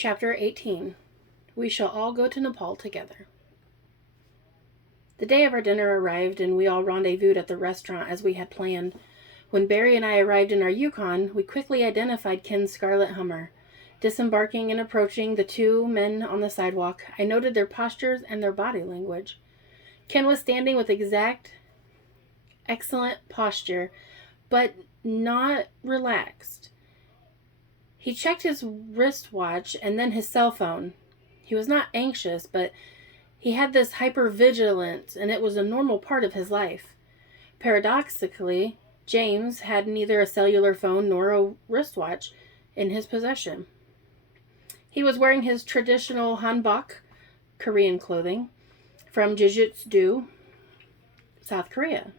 Chapter 18. We shall all go to Nepal together. The day of our dinner arrived, and we all rendezvoused at the restaurant as we had planned. When Barry and I arrived in our Yukon, we quickly identified Ken's scarlet Hummer. Disembarking and approaching the two men on the sidewalk, I noted their postures and their body language. Ken was standing with excellent posture, but not relaxed. He checked his wristwatch and then his cell phone. He was not anxious, but he had this hypervigilance, and it was a normal part of his life. Paradoxically, James had neither a cellular phone nor a wristwatch in his possession. He was wearing his traditional hanbok, Korean clothing, from Jeju-do, South Korea.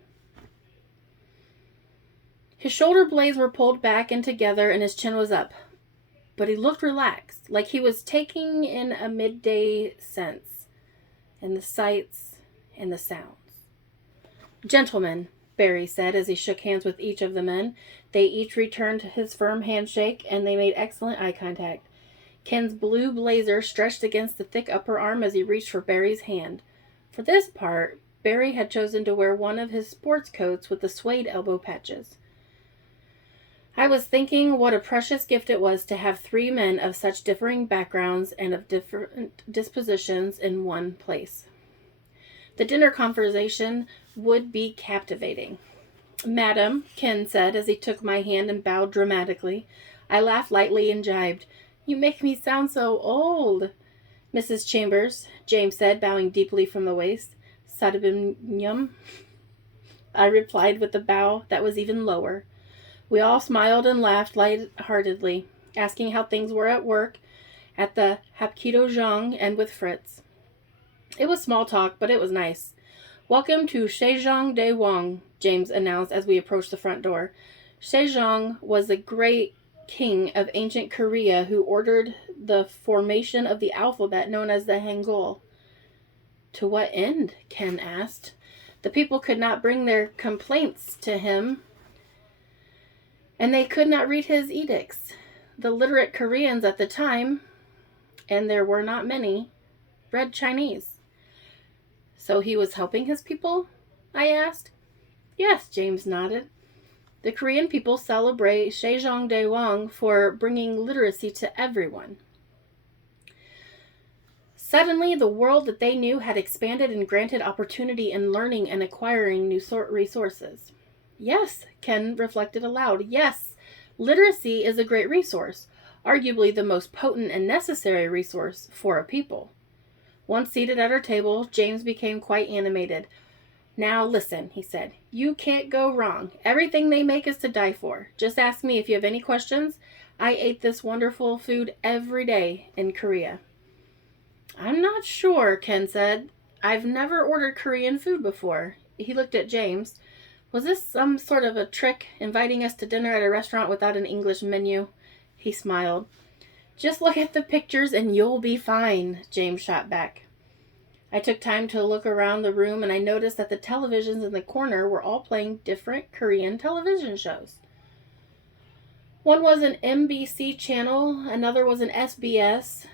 His shoulder blades were pulled back and together, and his chin was up. But he looked relaxed, like he was taking in a midday sense, and the sights and the sounds. "Gentlemen," Barry said as he shook hands with each of the men. They each returned his firm handshake, and they made excellent eye contact. Ken's blue blazer stretched against the thick upper arm as he reached for Barry's hand. For this part, Barry had chosen to wear one of his sports coats with the suede elbow patches. I was thinking what a precious gift it was to have three men of such differing backgrounds and of different dispositions in one place. The dinner conversation would be captivating. "Madam," Ken said as he took my hand and bowed dramatically. I laughed lightly and jibed. "You make me sound so old." "Mrs. Chambers," James said, bowing deeply from the waist. "Sadabim," I replied with a bow that was even lower. We all smiled and laughed light-heartedly, asking how things were at work, at the Hapkido Zhang, and with Fritz. It was small talk, but it was nice. "Welcome to Sejong De Wang," James announced as we approached the front door. Sejong was the great king of ancient Korea who ordered the formation of the alphabet known as the Hangul. "To what end?" Ken asked. "The people could not bring their complaints to him, and they could not read his edicts. The literate Koreans at the time, and there were not many, read Chinese." "So he was helping his people?" I asked. "Yes," James nodded. "The Korean people celebrate Sejong Daewang for bringing literacy to everyone." Suddenly, the world that they knew had expanded and granted opportunity in learning and acquiring new resources. Yes, Ken reflected aloud. Yes, literacy is a great resource, arguably the most potent and necessary resource for a people. Once seated at our table, James became quite animated. "Now listen," he said. "You can't go wrong. Everything they make is to die for. Just ask me if you have any questions. I ate this wonderful food every day in Korea." "I'm not sure," Ken said. "I've never ordered Korean food before." He looked at James. "Was this some sort of a trick, inviting us to dinner at a restaurant without an English menu?" He smiled. "Just look at the pictures and you'll be fine," James shot back. I took time to look around the room, and I noticed that the televisions in the corner were all playing different Korean television shows. One was an MBC channel, another was an SBS.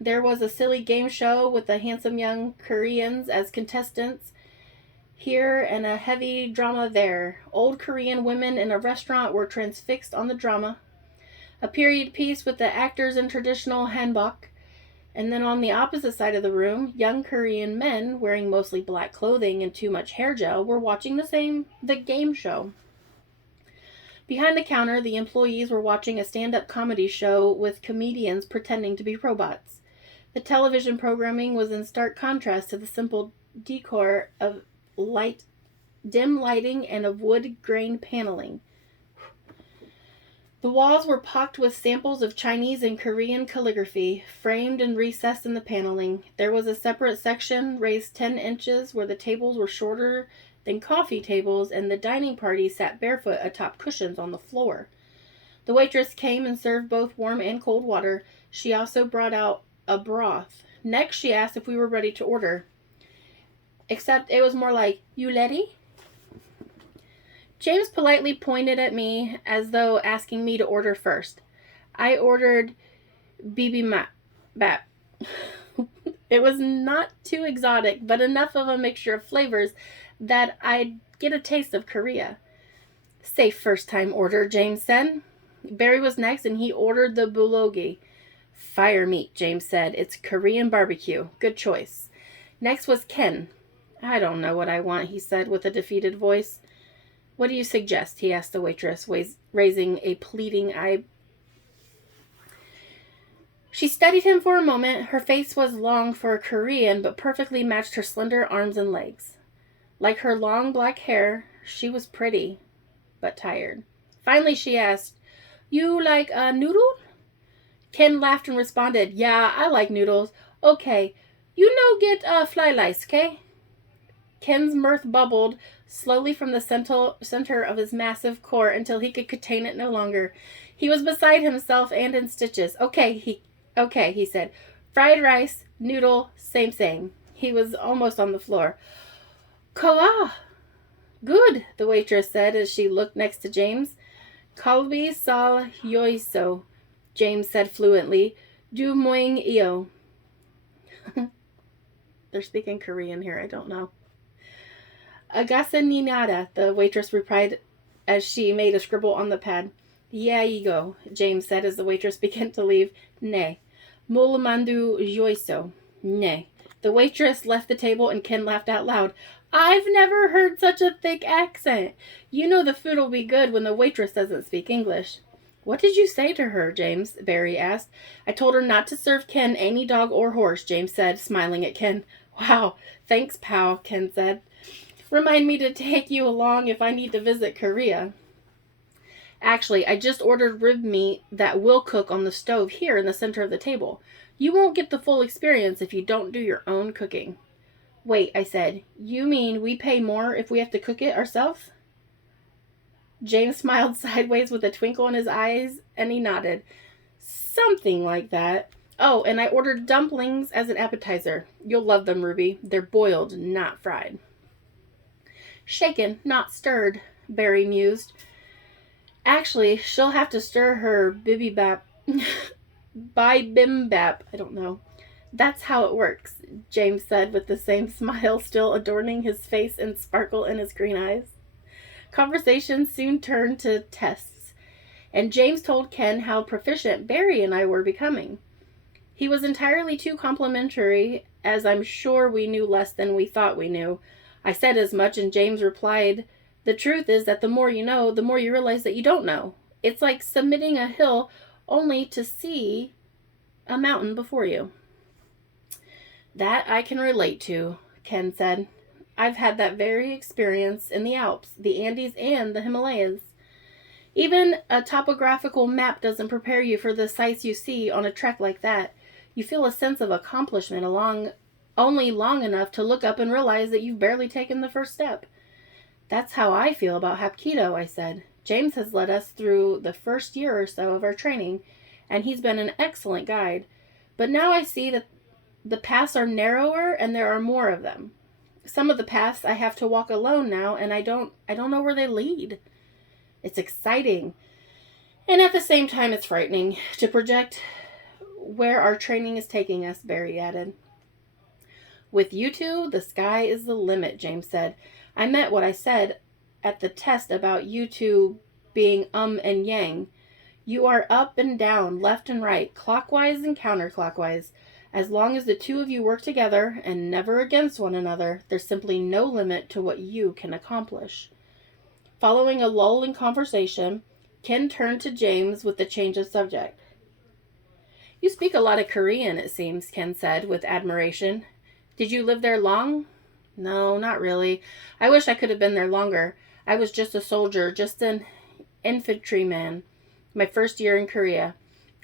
There was a silly game show with the handsome young Koreans as contestants here and a heavy drama there. Old Korean women in a restaurant were transfixed on the drama. A period piece with the actors in traditional hanbok. And then on the opposite side of the room, young Korean men wearing mostly black clothing and too much hair gel were watching the game show. Behind the counter, the employees were watching a stand-up comedy show with comedians pretending to be robots. The television programming was in stark contrast to the simple decor of dim lighting and of wood grain paneling. The walls were pocked with samples of Chinese and Korean calligraphy, framed and recessed in the paneling. There was a separate section, raised 10 inches, where the tables were shorter than coffee tables, and the dining party sat barefoot atop cushions on the floor. The waitress came and served both warm and cold water. She also brought out a broth. Next, she asked if we were ready to order. Except it was more like, "You ready?" James politely pointed at me as though asking me to order first. I ordered bibimbap, bap. It was not too exotic, but enough of a mixture of flavors that I'd get a taste of Korea. Safe first time order, James said. Barry was next and he ordered the bulgogi. Fire meat, James said. It's Korean barbecue. Good choice. Next was Ken. I don't know what I want, he said with a defeated voice. What do you suggest? He asked the waitress, raising a pleading eye. She studied him for a moment. Her face was long for a Korean, but perfectly matched her slender arms and legs. Like her long black hair, she was pretty, but tired. Finally, she asked, You like a noodle? Ken laughed and responded, Yeah, I like noodles. Okay, you know get fly lice, okay? Ken's mirth bubbled slowly from the center of his massive core until he could contain it no longer. He was beside himself and in stitches. Okay, he said. Fried rice, noodle, same. He was almost on the floor. Koa! Good, the waitress said as she looked next to James. Kalbi sal yoiso, James said fluently. Du moing io. They're speaking Korean here, I don't know. Agasa ni nada, the waitress replied as she made a scribble on the pad. Yeah, you go, James said as the waitress began to leave. Ne. Mulamandu joiso. Ne. The waitress left the table and Ken laughed out loud. I've never heard such a thick accent. You know the food will be good when the waitress doesn't speak English. What did you say to her, James? Barry asked. I told her not to serve Ken any dog or horse, James said, smiling at Ken. Wow, thanks, pal, Ken said. Remind me to take you along if I need to visit Korea. Actually, I just ordered rib meat that will cook on the stove here in the center of the table. You won't get the full experience if you don't do your own cooking. Wait, I said, you mean we pay more if we have to cook it ourselves? James smiled sideways with a twinkle in his eyes, and he nodded. Something like that. Oh, and I ordered dumplings as an appetizer. You'll love them, Ruby. They're boiled, not fried. Shaken, not stirred, Barry mused. Actually, she'll have to stir her bibimbap. Bibimbap. I don't know. That's how it works, James said with the same smile still adorning his face and sparkle in his green eyes. Conversation soon turned to tests, and James told Ken how proficient Barry and I were becoming. He was entirely too complimentary, as I'm sure we knew less than we thought we knew. I said as much, and James replied, The truth is that the more you know, the more you realize that you don't know. It's like submitting a hill only to see a mountain before you. That I can relate to, Ken said. I've had that very experience in the Alps, the Andes, and the Himalayas. Even a topographical map doesn't prepare you for the sights you see on a trek like that. You feel a sense of accomplishment only long enough to look up and realize that you've barely taken the first step. That's how I feel about Hapkido, I said. James has led us through the first year or so of our training, and he's been an excellent guide. But now I see that the paths are narrower and there are more of them. Some of the paths I have to walk alone now, and I don't know where they lead. It's exciting. And at the same time, it's frightening to project where our training is taking us, Barry added. With you two, the sky is the limit, James said. I meant what I said at the test about you two being and yang. You are up and down, left and right, clockwise and counterclockwise. As long as the two of you work together and never against one another, there's simply no limit to what you can accomplish. Following a lull in conversation, Ken turned to James with the change of subject. You speak a lot of Korean, it seems, Ken said with admiration. Did you live there long? No, not really. I wish I could have been there longer. I was just a soldier, just an infantryman, my first year in Korea.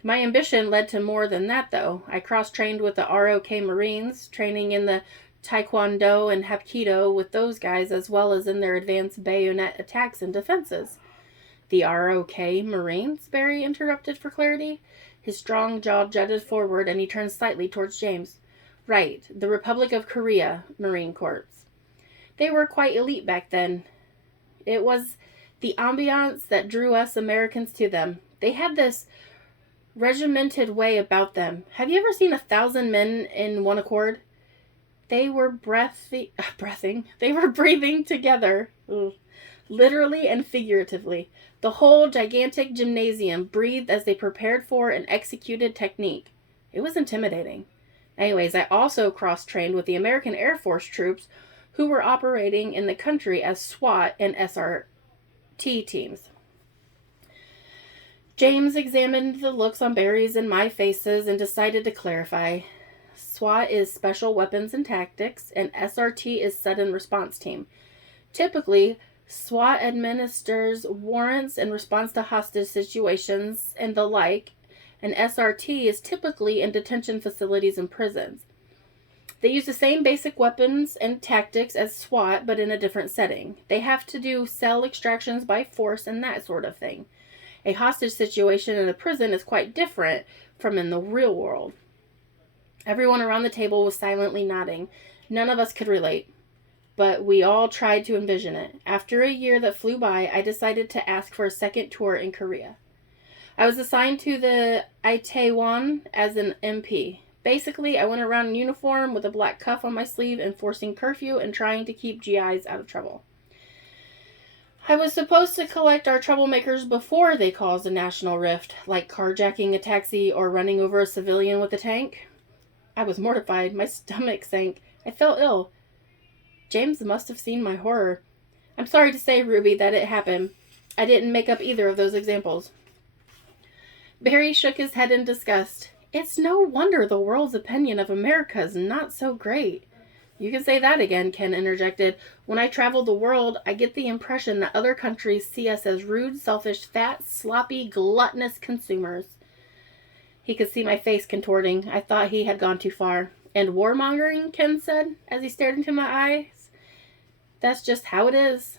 My ambition led to more than that, though. I cross-trained with the ROK Marines, training in the Taekwondo and Hapkido with those guys, as well as in their advanced bayonet attacks and defenses. The ROK Marines? Barry interrupted for clarity. His strong jaw jutted forward, and he turned slightly towards James. Right, the Republic of Korea Marine Corps. They were quite elite back then. It was the ambiance that drew us Americans to them. They had this regimented way about them. Have you ever seen 1,000 men in one accord? They were breathing. They were breathing together. Ugh. Literally and figuratively. The whole gigantic gymnasium breathed as they prepared for and executed technique. It was intimidating. Anyways, I also cross-trained with the American Air Force troops who were operating in the country as SWAT and SRT teams. James examined the looks on Barry's and my faces and decided to clarify. SWAT is Special Weapons and Tactics, and SRT is Sudden Response Team. Typically, SWAT administers warrants in response to hostage situations and the like, and SRT is typically in detention facilities and prisons. They use the same basic weapons and tactics as SWAT, but in a different setting. They have to do cell extractions by force and that sort of thing. A hostage situation in a prison is quite different from in the real world. Everyone around the table was silently nodding. None of us could relate, but we all tried to envision it. After a year that flew by, I decided to ask for a second tour in Korea. I was assigned to the Itaewon as an MP. Basically, I went around in uniform with a black cuff on my sleeve, enforcing curfew and trying to keep GIs out of trouble. I was supposed to collect our troublemakers before they caused a national rift, like carjacking a taxi or running over a civilian with a tank. I was mortified. My stomach sank. I felt ill. James must have seen my horror. I'm sorry to say, Ruby, that it happened. I didn't make up either of those examples. Barry shook his head in disgust. It's no wonder the world's opinion of America is not so great. You can say that again, Ken interjected. When I travel the world, I get the impression that other countries see us as rude, selfish, fat, sloppy, gluttonous consumers. He could see my face contorting. I thought he had gone too far. And warmongering, Ken said, as he stared into my eyes. That's just how it is.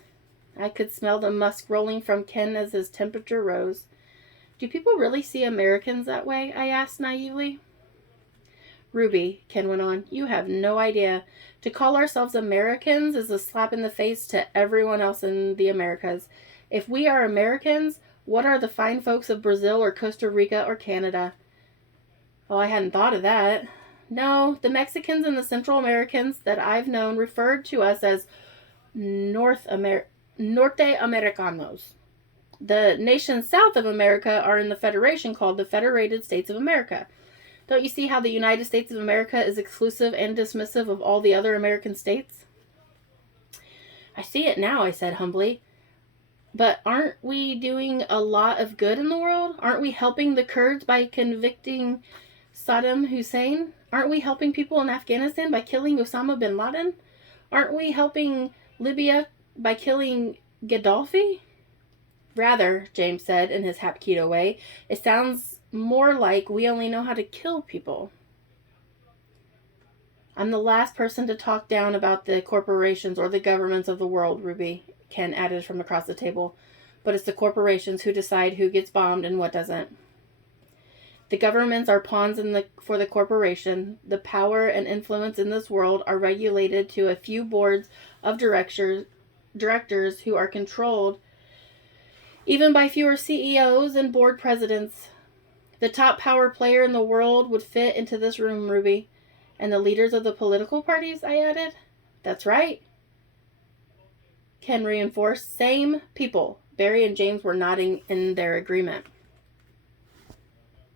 I could smell the musk rolling from Ken as his temperature rose. Do people really see Americans that way? I asked naively. Ruby, Ken went on, you have no idea. To call ourselves Americans is a slap in the face to everyone else in the Americas. If we are Americans, what are the fine folks of Brazil or Costa Rica or Canada? Oh, I hadn't thought of that. No, the Mexicans and the Central Americans that I've known referred to us as Norte Americanos. The nations south of America are in the Federation called the Federated States of America. Don't you see how the United States of America is exclusive and dismissive of all the other American states? I see it now, I said humbly. But aren't we doing a lot of good in the world? Aren't we helping the Kurds by convicting Saddam Hussein? Aren't we helping people in Afghanistan by killing Osama bin Laden? Aren't we helping Libya by killing Gaddafi? Rather, James said in his Hapkido way, it sounds more like we only know how to kill people. I'm the last person to talk down about the corporations or the governments of the world, Ruby, Ken added from across the table. But it's the corporations who decide who gets bombed and what doesn't. The governments are pawns for the corporation. The power and influence in this world are regulated to a few boards of directors who are controlled even by fewer CEOs and board presidents. The top power player in the world would fit into this room, Ruby. And the leaders of the political parties, I added. That's right, Ken reinforced. Same people. Barry and James were nodding in their agreement.